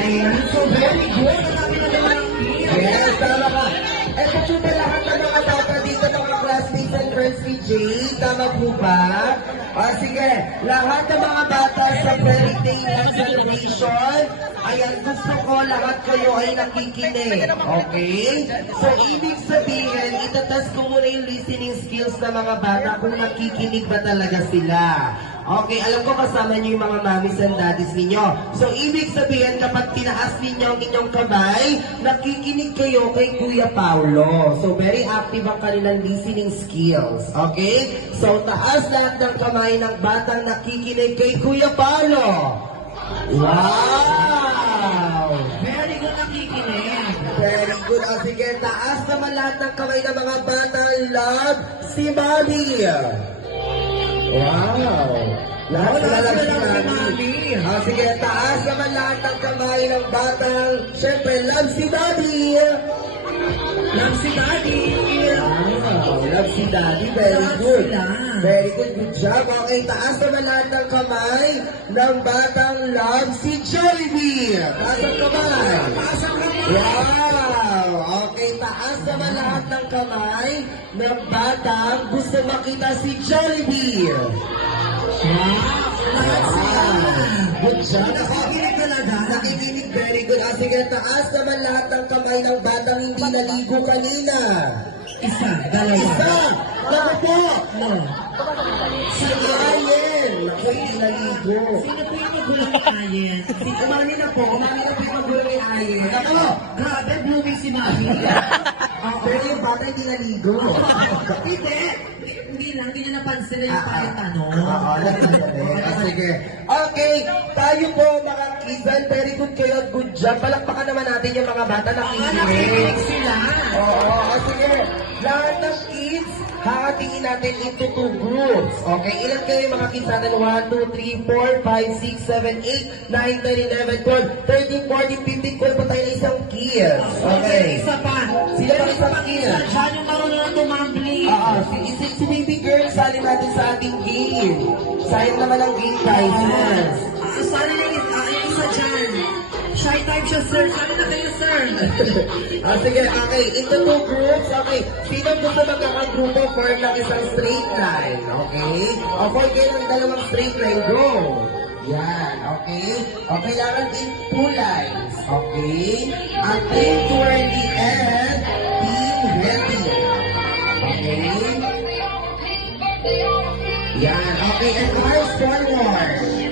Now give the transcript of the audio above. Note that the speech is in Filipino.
Ayan, so very good. Yes, tama ka. Ito po ba lahat ng mga bata dito, mga classmates and friends ni Jay? Tama po ba? Sige, lahat ng mga bata sa birthday and celebration, ayan, gusto ko lahat kayo ay nakikinig. Okay? So, ibig sabihin, itatest ko muna yung listening skills ng mga bata kung nakikinig ba talaga sila. Okay, alam ko kasama niyo yung mga mommies and daddies ninyo. So, ibig sabihin, kapag tinaas ninyo ang inyong kamay, nakikinig kayo kay Kuya Paulo. So, very active ang kanilang listening skills. Okay? So, taas lahat ng kamay ng batang nakikinig kay Kuya Paulo. Wow! Very good nakikinig. Very good. O, sige, taas naman lahat ng kamay ng mga batang love si Mommy. Wow! Lahat sila lang si Mami. Sige, taas naman lahat ng kamay ng batang, syempre, love si Daddy. Love si Daddy. Wow, love si Daddy. Very good. Very good. Good job. Okay, taas naman lahat ng kamay ng batang love si Jollibee. Taas ang kamay. Taas ang kamay. Wow! Okay, taas naman lahat ng kamay ng batang gusto makita si Jollibee. Good job. Nakikinig talaga. Nakikinig. Very good. Sige, taas naman lahat ng kamay ng batang hindi naligo kanina. Isa, dalawa. Isa! Naku po! No. Si Ayen! Naku, hindi naligo. Sino po yung magulang ni Ayen? Umani na po yung magulo ni Ayen. Naku! Grabe, blooming si Mami. Pero yung bata hindi naligo. Hindi lang, hindi niya napansin na yung parang tanong. Oo, sige. Okay, tayo po mga kids, very good kayo at good job. Palakpakan naman natin yung mga bata na Nakikinig sila. Oo, sige. Lahat ng kids, hahatingin natin into 2 groups. Okay, ilan kayo yung mga kids natin? 1, 2, 3, 4, 5, 6, 7, 8, 9, 10, 11, 12, 13, 14, 15, 12 pa tayo na isang kids. Okay. Isa pa. Sila pa isang kids. Diyan yung marunong na tumambling. Si baby girl, sali natin sa ating game. Sayang naman ang game prizes. Sali na yung isa dyan. Shy type siya, sir. Sali na kayo, sir. Sige, okay. Into 2 groups. Okay. Sino gusto magkakagrupo form ng isang straight line? Okay? O, form kayo ng dalawang straight line. Go! Yan. Okay? O, kailangan in 2 lines. Okay? Ang team toward the end, team ready. Okay? Yan. Okay. And cars forward.